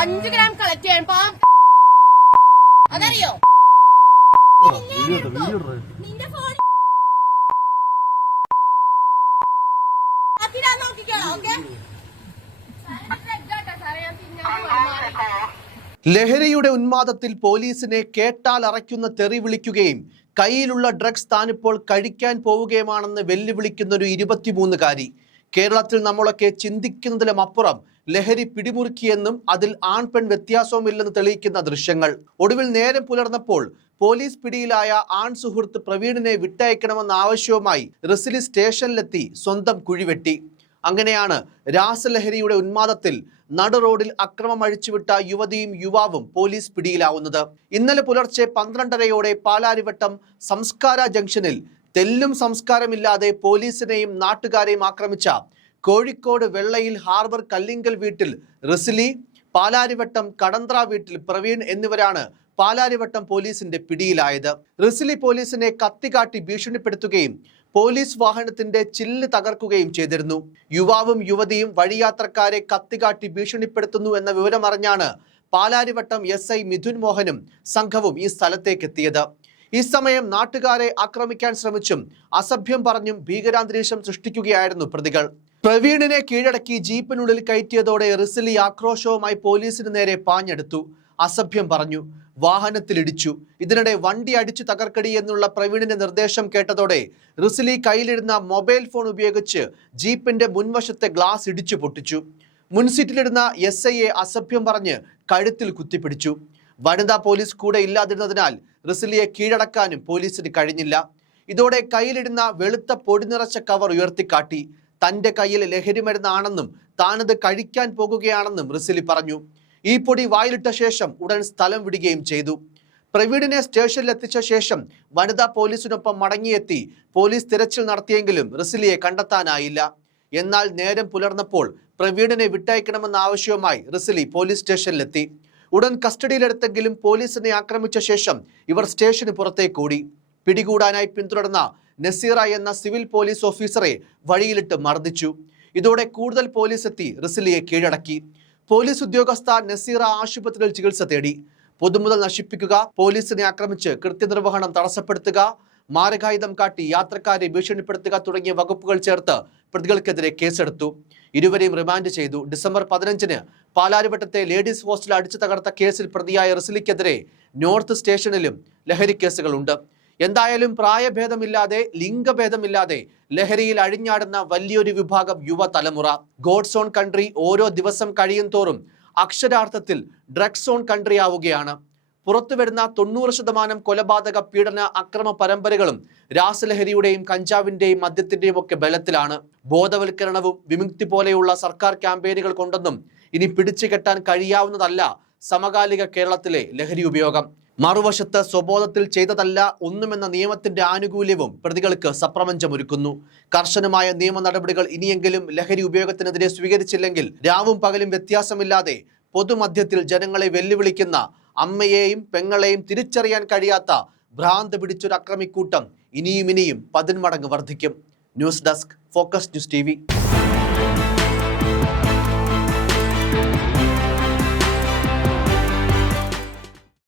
5 gram collect ചെയ്യാൻ അതറിയോ? നിന്റെ phone നോക്കിക്കോളാം. ഓക്കെ, ലഹരിയുടെ ഉന്മാദത്തിൽ പോലീസിനെ കേട്ടാൽ അറയ്ക്കുന്ന തെറി വിളിക്കുകയും കയ്യിലുള്ള ഡ്രഗ്സ് താനിപ്പോൾ കഴിക്കാൻ പോവുകയുമാണെന്ന് വെല്ലുവിളിക്കുന്ന ഒരു 23-കാരി. കേരളത്തിൽ നമ്മളൊക്കെ ചിന്തിക്കുന്നതിലും അപ്പുറം ലഹരി പിടിമുറുക്കിയെന്നും അതിൽ ആൺ പെൺ വ്യത്യാസവുമില്ലെന്ന് തെളിയിക്കുന്ന ദൃശ്യങ്ങൾ. ഒടുവിൽ നേരം പുലർന്നപ്പോൾ പോലീസ് പിടിയിലായ ആൺ സുഹൃത്ത് പ്രവീണിനെ വിട്ടയക്കണമെന്ന ആവശ്യവുമായി റിസിലി സ്റ്റേഷനിലെത്തി സ്വന്തം കുഴിവെട്ടി. അങ്ങനെയാണ് രാസലഹരിയുടെ ഉന്മാദത്തിൽ നടു റോഡിൽ അക്രമം അഴിച്ചുവിട്ട യുവതിയും യുവാവും പോലീസ് പിടിയിലാവുന്നത്. ഇന്നലെ പുലർച്ചെ 12:30 പാലാരിവട്ടം സംസ്കാര ജംഗ്ഷനിൽ തെല്ലും സംസ്കാരമില്ലാതെ പോലീസിനെയും നാട്ടുകാരെയും ആക്രമിച്ച കോഴിക്കോട് വെള്ളയിൽ ഹാർബർ കല്ലിങ്കൽ വീട്ടിൽ റിസിലി, പാലാരിവട്ടം കടന്ത്ര വീട്ടിൽ പ്രവീൺ എന്നിവരാണ് പാലാരിവട്ടം പോലീസിന്റെ പിടിയിലായത്. റിസിലി പോലീസിനെ കത്തികാട്ടി ഭീഷണിപ്പെടുത്തുകയും പോലീസ് വാഹനത്തിന്റെ ചില്ല് തകർക്കുകയും ചെയ്തിരുന്നു. യുവാവും യുവതിയും വഴിയാത്രക്കാരെ കത്തികാട്ടി ഭീഷണിപ്പെടുത്തുന്നു എന്ന വിവരമറിഞ്ഞാണ് പാലാരിവട്ടം SI മിഥുൻ മോഹനും സംഘവും ഈ സ്ഥലത്തേക്ക് എത്തിയത്. ഈ സമയം നാട്ടുകാരെ ആക്രമിക്കാൻ ശ്രമിച്ചും അസഭ്യം പറഞ്ഞും ഭീകരാന്തരീക്ഷം സൃഷ്ടിക്കുകയായിരുന്നു പ്രതികൾ. പ്രവീണിനെ കീഴടക്കി ജീപ്പിനുള്ളിൽ കയറ്റിയതോടെ റിസിലി ആക്രോശവുമായി പോലീസിന് നേരെ പാഞ്ഞെടുത്തു. അസഭ്യം പറഞ്ഞു, വാഹനത്തിലിടിച്ചു. ഇതിനിടെ വണ്ടി അടിച്ചു തകർക്കടി എന്നുള്ള പ്രവീണിന്റെ നിർദ്ദേശം കേട്ടതോടെ റിസിലി കയ്യിലിരുന്ന മൊബൈൽ ഫോൺ ഉപയോഗിച്ച് ജീപ്പിന്റെ മുൻവശത്തെ ഗ്ലാസ് ഇടിച്ചു പൊട്ടിച്ചു. മുൻസീറ്റിലിരുന്ന SIയെ അസഭ്യം പറഞ്ഞ് കഴുത്തിൽ കുത്തിപ്പിടിച്ചു. വനിതാ പോലീസ് കൂടെ ഇല്ലാതിരുന്നതിനാൽ റിസിലിയെ കീഴടക്കാനും പോലീസിന് കഴിഞ്ഞില്ല. ഇതോടെ കയ്യിലിടുന്ന വെളുത്ത പൊടി നിറച്ച കവർ ഉയർത്തിക്കാട്ടി. തന്റെ കയ്യിൽ ലഹരി മരുന്നാണെന്നും താനത് കഴിക്കാൻ പോകുകയാണെന്നും റിസിലി പറഞ്ഞു. ഈ പൊടി വായിലിട്ട ശേഷം ഉടൻ സ്ഥലം വിടുകയും ചെയ്തു. പ്രവീണിനെ സ്റ്റേഷനിലെത്തിച്ച ശേഷം വനിതാ പോലീസിനൊപ്പം മടങ്ങിയെത്തി പോലീസ് തിരച്ചിൽ നടത്തിയെങ്കിലും റിസിലിയെ കണ്ടെത്താനായില്ല. എന്നാൽ നേരം പുലർന്നപ്പോൾ പ്രവീണിനെ വിട്ടയക്കണമെന്ന ആവശ്യവുമായി റിസിലി പോലീസ് സ്റ്റേഷനിലെത്തി. ഉടൻ കസ്റ്റഡിയിലെടുത്തെങ്കിലും പോലീസിനെ ആക്രമിച്ച ശേഷം ഇവർ സ്റ്റേഷന് പുറത്തേക്ക് ഓടി. പിടികൂടാനായി പിന്തുടർന്ന നസീറ എന്ന സിവിൽ പോലീസ് ഓഫീസറെ വഴിയിലിട്ട് മർദ്ദിച്ചു. ഇതോടെ കൂടുതൽ പോലീസ് എത്തി റിസിലിയെ കീഴടക്കി. പോലീസ് ഉദ്യോഗസ്ഥ നസീറ ആശുപത്രിയിൽ ചികിത്സ തേടി. പൊതുമുതൽ നശിപ്പിക്കുക, പോലീസിനെ ആക്രമിച്ച് കൃത്യനിർവഹണം തടസ്സപ്പെടുത്തുക, മാരകായുധം കാട്ടി യാത്രക്കാരെ ഭീഷണിപ്പെടുത്തുക തുടങ്ങിയ വകുപ്പുകൾ ചേർത്ത് പ്രതികൾക്കെതിരെ കേസെടുത്തു. ഇരുവരെയും റിമാൻഡ് ചെയ്തു. ഡിസംബർ 15-ന് പാലാരിവട്ടത്തെ ലേഡീസ് ഹോസ്റ്റൽ അടിച്ചു തകർത്ത കേസിൽ പ്രതിയായ റിസിലിക്കെതിരെ നോർത്ത് സ്റ്റേഷനിലും ലഹരി കേസുകളുണ്ട്. എന്തായാലും പ്രായഭേദമില്ലാതെ ലിംഗഭേദമില്ലാതെ ലഹരിയിൽ അഴിഞ്ഞാടുന്ന വലിയൊരു വിഭാഗം യുവതലമുറ. ഗോഡ്സ് ഓൺ കൺട്രി ഓരോ ദിവസം കഴിയും തോറും അക്ഷരാർത്ഥത്തിൽ ഡ്രഗ്സ് ഓൺ കൺട്രി ആവുകയാണ്. പുറത്തുവരുന്ന 90% കൊലപാതക പീഡന അക്രമ പരമ്പരകളും രാസലഹരിയുടെയും കഞ്ചാവിന്റെയും മദ്യത്തിന്റെയും ഒക്കെ ബലത്തിലാണ്. ബോധവൽക്കരണവും വിമുക്തി പോലെയുള്ള സർക്കാർ ക്യാമ്പയിനുകൾ കൊണ്ടൊന്നും ഇനി പിടിച്ചു കെട്ടാൻ കഴിയാവുന്നതല്ല സമകാലിക കേരളത്തിലെ ലഹരി ഉപയോഗം. മറുവശത്ത് സ്വബോധത്തിൽ ചെയ്തതല്ല ഒന്നുമെന്ന നിയമത്തിന്റെ ആനുകൂല്യവും പ്രതികൾക്ക് സപ്രപഞ്ചമൊരുക്കുന്നു. കർശനമായ നിയമ നടപടികൾ ഇനിയെങ്കിലും ലഹരി ഉപയോഗത്തിനെതിരെ സ്വീകരിച്ചില്ലെങ്കിൽ രാവും പകലും വ്യത്യാസമില്ലാതെ പൊതുമധ്യത്തിൽ ജനങ്ങളെ വെല്ലുവിളിക്കുന്ന അമ്മയെയും പെങ്ങളെയും തിരിച്ചറിയാൻ കഴിയാത്ത ഭ്രാന്ത് പിടിച്ചൊരു അക്രമിക്കൂട്ടം ഇനിയും 10 മടങ്ങ് വർദ്ധിക്കും. News desk, focus news TV.